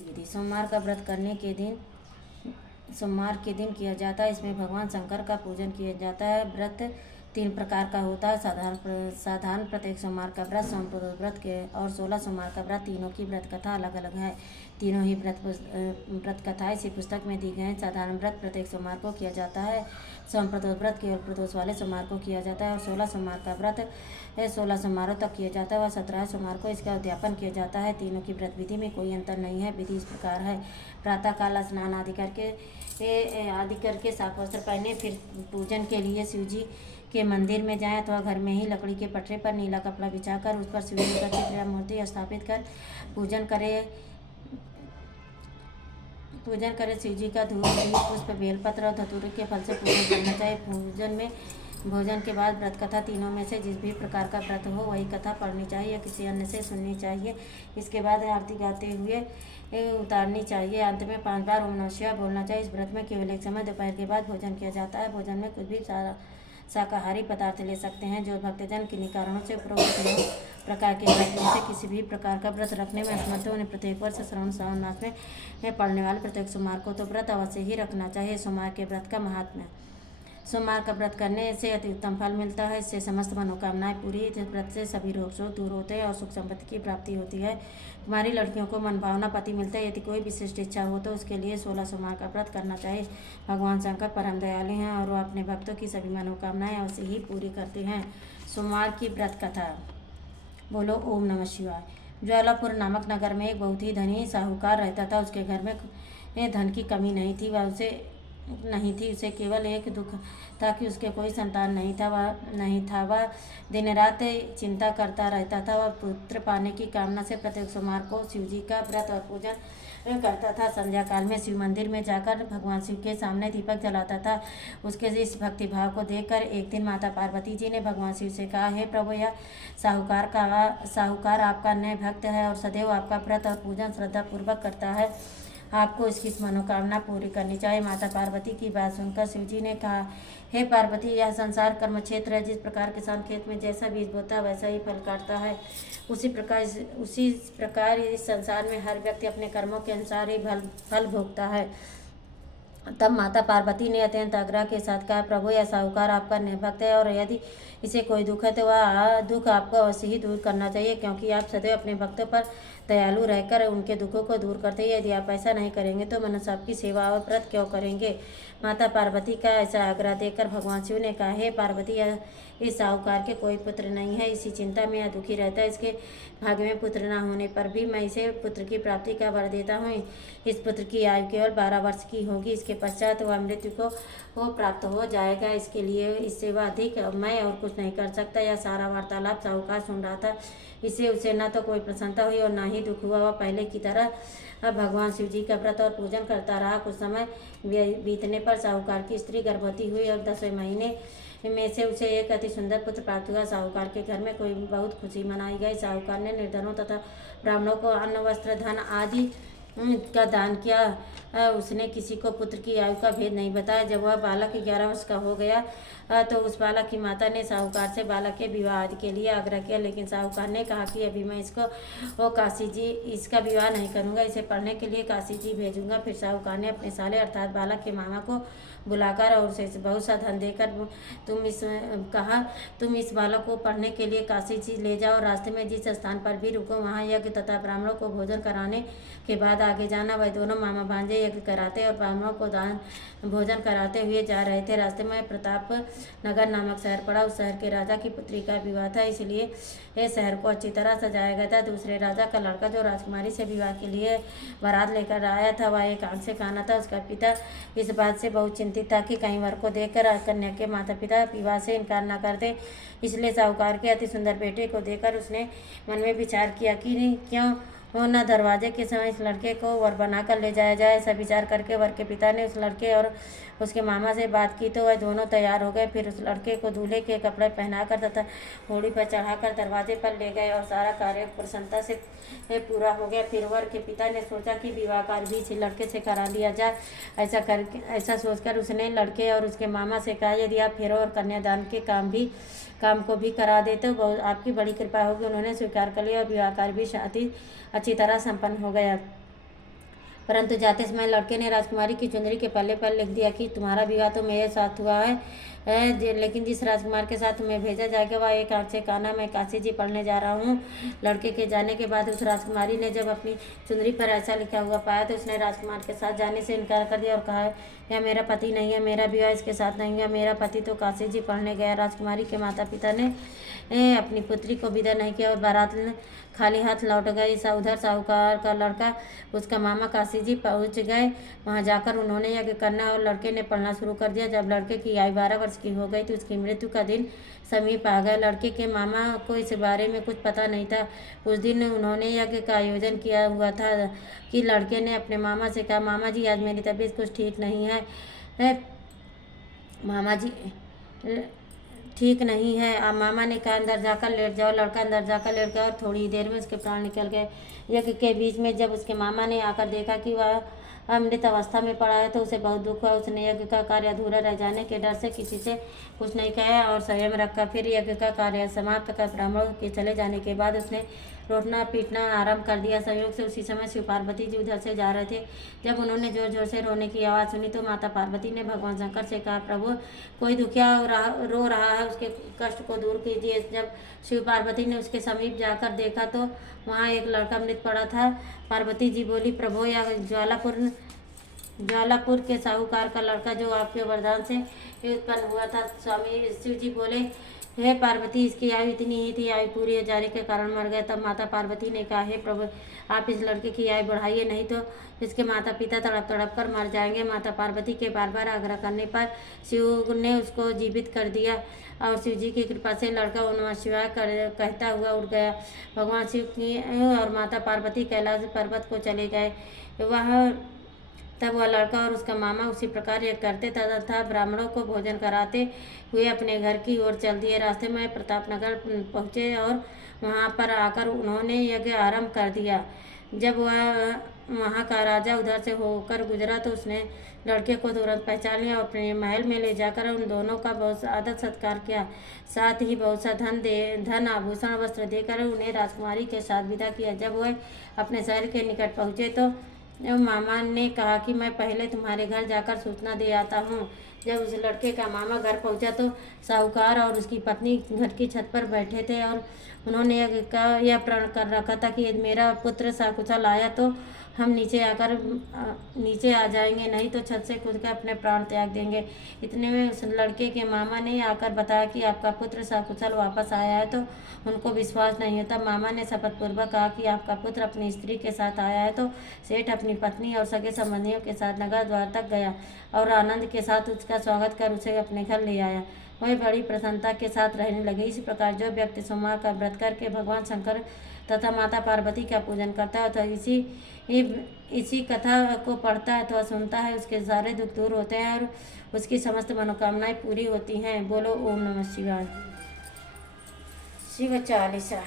विधि सोमवार का व्रत करने के दिन सोमवार के दिन किया जाता है। इसमें भगवान शंकर का पूजन किया जाता है। व्रत 3 प्रकार का होता है। साधारण प्रत्येक सोमवार का व्रत, सोमप्रदोष व्रत के और 16 सोमवार का व्रत। तीनों की व्रत कथा अलग अलग है। तीनों ही व्रत कथाएं इसी पुस्तक में दी गई हैं। साधारण व्रत प्रत्येक सोमवार को किया जाता है। सोमप्रदोष व्रत केवल प्रदोष वाले सोमवार को किया जाता है और 16 सोमवार का व्रत 16 सोमवारों तक किया जाता है व 17 सोमवार को इसका उद्यापन किया जाता है। तीनों की व्रत विधि में कोई अंतर नहीं है। विधि इस प्रकार है। प्रातःकाल स्नान आदि करके साफ वस्त्र पहने, फिर पूजन के लिए शिव जी के मंदिर में जाएं अथवा घर में ही लकड़ी के पटरे पर नीला कपड़ा बिछाकर उस पर शिव जी का चित्र या मूर्ति स्थापित कर पूजन करें। शिव जी का धूप, दीप, पुष्प, बेलपत्र और धतूरे के फल से पूजन करना चाहिए। भोजन के बाद व्रत कथा तीनों में से जिस भी प्रकार का व्रत हो वही कथा पढ़नी चाहिए या किसी अन्य से सुननी चाहिए। इसके बाद आरती गाते हुए उतारनी चाहिए। अंत में 5 बार ओम नमः शिवाय बोलना चाहिए। इस व्रत में केवल एक समय दोपहर के बाद भोजन किया जाता है। भोजन में कुछ भी शाकाहारी पदार्थ ले सकते हैं। जो भक्तजन किन्हीं कारणों से उपरोक्त तीनों प्रकार के व्रत में से किसी भी प्रकार का व्रत रखने में असमर्थ हो, उन्हें प्रत्येक वर्ष श्रावण मास में पड़ने वाले प्रत्येक सोमवार को तो व्रत अवश्य ही रखना चाहिए। सोमवार के व्रत का महात्म्य। सोमवार का व्रत करने से अति उत्तम फल मिलता है। इससे समस्त मनोकामनाएं पूरी। इस व्रत से सभी रोग शोक दूर होते हैं और सुख संपत्ति की प्राप्ति होती है। कुमारी लड़कियों को मनभावना पति मिलता है। यदि कोई विशिष्ट इच्छा हो तो उसके लिए 16 सोमवार का व्रत करना चाहिए। भगवान शंकर परम दयालु हैं और वह अपने भक्तों की सभी मनोकामनाएं अवश्य ही पूरी करते हैं। सोमवार की व्रत कथा। बोलो ओम नमः शिवाय। ज्वालापुर नामक नगर में एक बहुत ही धनी साहूकार रहता था। उसके घर में धन की कमी नहीं थी। उसे केवल एक दुख था कि उसके कोई संतान नहीं था। वह दिन रात चिंता करता रहता था। वह पुत्र पाने की कामना से प्रत्येक सोमवार को शिव जी का व्रत और पूजन करता था। संध्या काल में शिव मंदिर में जाकर भगवान शिव के सामने दीपक जलाता था। उसके इस भक्ति भाव को देखकर एक दिन माता पार्वती जी ने भगवान शिव से कहा, हे प्रभु, यह साहूकार आपका नए भक्त है और सदैव आपका व्रत और पूजन श्रद्धा पूर्वक करता है। आपको इसकी मनोकामना पूरी करनी चाहिए। माता पार्वती की बात सुनकर शिव जी ने कहा, हे पार्वती, यह संसार कर्म क्षेत्र है। जिस प्रकार किसान खेत में जैसा बीज बोता है वैसा ही फल काटता है, उसी प्रकार इस संसार में हर व्यक्ति अपने कर्मों के अनुसार ही फल भोगता है। तब माता पार्वती ने अत्यंत आग्रह के साथ कहा, प्रभु, यह साहूकार आपका भक्त है और यदि इसे कोई दुख है तो वह दुख आपको अवश्य ही दूर करना चाहिए, क्योंकि आप सदैव अपने भक्तों पर दयालु रहकर उनके दुखों को दूर करते हैं। यदि आप ऐसा नहीं करेंगे तो मनुष्य आपकी सेवा और व्रत क्यों करेंगे। माता पार्वती का ऐसा आग्रह देखकर भगवान शिव ने कहा, हे पार्वती, इस साहूकार के कोई पुत्र नहीं है। इसी चिंता में यह दुखी रहता है। इसके भाग्य में पुत्र न होने पर भी मैं इसे पुत्र की प्राप्ति का वर देता हूँ। इस पुत्र की आयु केवल 12 वर्ष की होगी। इसके पश्चात वह मृत्यु को प्राप्त हो जाएगा। इसके लिए इससे वह अधिक मैं और कुछ नहीं कर सकता। यह सारा वार्तालाप साहूकार सुन रहा था। इससे उसे न तो कोई प्रसन्नता हुई और न ही दुख हुआ। वह पहले की तरह भगवान शिव जी का व्रत और पूजन करता रहा। कुछ समय बीतने पर साहूकार की स्त्री गर्भवती हुई और 10वें महीने में से उसे एक अति सुंदर पुत्र प्राप्त हुआ। साहूकार के घर में कोई बहुत खुशी मनाई गई। साहूकार ने निर्धनों तथा ब्राह्मणों को अन्न, वस्त्र, धन आदि का दान किया। उसने किसी को पुत्र की आयु का भेद नहीं बताया। जब वह बालक 11 वर्ष का हो गया तो उस बालक की माता ने साहूकार से बालक के विवाह आदि के लिए आग्रह किया, लेकिन साहूकार ने कहा कि अभी मैं इसका विवाह नहीं करूंगा। इसे पढ़ने के लिए काशी जी भेजूंगा। फिर साहूकार ने अपने साले अर्थात बालक के मामा को बुलाकर और उसे बहुत सा धन देकर तुम इस बालक को पढ़ने के लिए काशी जी ले जाओ। रास्ते में जिस स्थान पर भी रुको वहाँ यज्ञ तथा ब्राह्मणों को भोजन कराने के बाद आगे जाना। वह दोनों मामा भांजे यज्ञ कराते और ब्राह्मणों को भोजन कराते हुए जा रहे थे। रास्ते में प्रताप नगर नामक शहर पड़ा। उस शहर के राजा की पुत्री का विवाह था, इसलिए इस शहर को अच्छी तरह सजाया गया था। दूसरे राजा का लड़का जो राजकुमारी से विवाह के लिए बारात लेकर आया था वह एक आंख से काना था। उसका पिता इस बात से बहुत चिंतित था कि कहीं वर को देखकर कन्या के माता पिता विवाह से इनकार न कर दे। इसलिए साहूकार के अति सुंदर बेटे को देखकर उसने मन में विचार किया कि क्यों न दरवाजे के समय इस लड़के को वर बनाकर ले जाया जाए। ऐसा विचार करके वर के पिता ने उस लड़के और उसके मामा से बात की तो वह दोनों तैयार हो गए। फिर उस लड़के को दूल्हे के कपड़े पहनाकर तथा घोड़ी पर चढ़ाकर दरवाजे पर ले गए और सारा कार्य प्रसन्नता से पूरा हो गया। फिर वर के पिता ने सोचा कि विवाह कार्य भी इस लड़के से करा लिया जाए। ऐसा सोचकर उसने लड़के और उसके मामा से कहा, यदि आप फेरों और कन्यादान के काम को भी करा देते तो आपकी बड़ी कृपा होगी। उन्होंने स्वीकार कर लिया और विवाह कार्य भी शादी अच्छी तरह संपन्न हो गया। परंतु जाते समय लड़के ने राजकुमारी की चुंदरी के पल्ले पर लिख दिया कि तुम्हारा विवाह तो मेरे साथ हुआ है, लेकिन जिस राजकुमार के साथ तुम्हें भेजा जाएगा वह एक आंख से काना, मैं काशी जी पढ़ने जा रहा हूँ। लड़के के जाने के बाद उस राजकुमारी ने जब अपनी चुंदरी पर ऐसा लिखा हुआ पाया तो उसने राजकुमार के साथ जाने से इनकार कर दिया और कहा, यह मेरा पति नहीं है, मेरा विवाह इसके साथ नहीं है, मेरा पति तो काशी जी पढ़ने गया। राजकुमारी के माता पिता ने अपनी पुत्री को विदा नहीं किया और बारात खाली हाथ लौट गए। उधर साहूकार का लड़का उसका मामा काशी जी पहुँच गए। वहाँ जाकर उन्होंने यज्ञ करना और लड़के ने पढ़ना शुरू कर दिया। जब लड़के की आयु 12 वर्ष की हो गई तो उसकी मृत्यु का दिन समीप आ गया। लड़के के मामा को इस बारे में कुछ पता नहीं था। उस दिन उन्होंने यज्ञ का आयोजन किया हुआ था कि लड़के ने अपने मामा से कहा, मामा जी आज मेरी तबीयत कुछ ठीक नहीं है। मामा जी ठीक नहीं है। अब मामा ने कहा, अंदर जाकर लेट जाओ। लड़का अंदर जाकर लेट गया और थोड़ी देर में उसके प्राण निकल गए। यज्ञ के बीच में जब उसके मामा ने आकर देखा कि वह मृत अवस्था में पड़ा है तो उसे बहुत दुख हुआ। उसने यज्ञ का कार्य अधूरा रह जाने के डर से किसी से कुछ नहीं कहा और संयम रखा। फिर यज्ञ का कार्य समाप्त कर ब्राह्मणों के चले जाने के बाद उसने रोटना पीटना आरंभ कर दिया। संयोग से उसी समय शिव पार्वती जी उधर से जा रहे थे। जब उन्होंने जोर जोर से रोने की आवाज़ सुनी तो माता पार्वती ने भगवान शंकर से कहा, प्रभु कोई दुखिया रो रहा है, उसके कष्ट को दूर कीजिए। जब शिव पार्वती ने उसके समीप जाकर देखा तो वहाँ एक लड़का मृत पड़ा था। पार्वती जी बोली, प्रभु यह ज्वालापुर के साहूकार का लड़का जो आपके वरदान से उत्पन्न हुआ था। स्वामी शिव जी बोले, हे पार्वती, इसकी आयु इतनी ही थी, आयु पूरी हो जाने के कारण मर गया। तब माता पार्वती ने कहा, हे प्रभु आप इस लड़के की आयु बढ़ाइए, नहीं तो इसके माता पिता तड़प तड़प कर मर जाएंगे। माता पार्वती के बार बार आग्रह करने पर शिव ने उसको जीवित कर दिया और शिव जी की कृपा से लड़का ओम नमः शिवाय कहता हुआ उड़ गया। भगवान शिव की और माता पार्वती कैलाश पर्वत को चले गए। तब वह लड़का और उसका मामा उसी प्रकार यह करते तथा ब्राह्मणों को भोजन कराते हुए अपने घर की ओर चल दिए। रास्ते में प्रतापनगर पहुँचे और वहाँ पर आकर उन्होंने यज्ञ आरंभ कर दिया। जब वह वहाँ का राजा उधर से होकर गुजरा तो उसने लड़के को तुरंत पहचान लिया और अपने महल में ले जाकर उन दोनों का बहुत आदर सत्कार किया। साथ ही बहुत सा धन आभूषण वस्त्र देकर उन्हें राजकुमारी के साथ विदा किया। जब वह अपने शहर के निकट पहुँचे तो मामा ने कहा कि मैं पहले तुम्हारे घर जाकर सूचना दे आता हूँ। जब उस लड़के का मामा घर पहुँचा तो साहूकार और उसकी पत्नी घर की छत पर बैठे थे और उन्होंने यह प्रण कर रखा था कि यदि मेरा पुत्र सकुशल आया तो हम नीचे आ जाएंगे, नहीं तो छत से कूद कर अपने प्राण त्याग देंगे। इतने में उस लड़के के मामा ने आकर बताया कि आपका पुत्र सकुशल वापस आया है तो उनको विश्वास नहीं होता। मामा ने शपथपूर्वक कहा कि आपका पुत्र अपनी स्त्री के साथ आया है तो सेठ अपनी पत्नी और सगे संबंधियों के साथ नगर द्वार तक गया और आनंद के साथ उसका स्वागत कर उसे अपने घर ले आया। वह बड़ी प्रसन्नता के साथ रहने लगे। इसी प्रकार जो व्यक्ति सोमवार का व्रत करके भगवान शंकर तथा माता पार्वती का पूजन करता है तो इसी कथा को पढ़ता है अथवा सुनता है, उसके सारे दुख दूर होते हैं और उसकी समस्त मनोकामनाएं पूरी होती हैं। बोलो ओम नमः शिवाय। शिव चालीसा।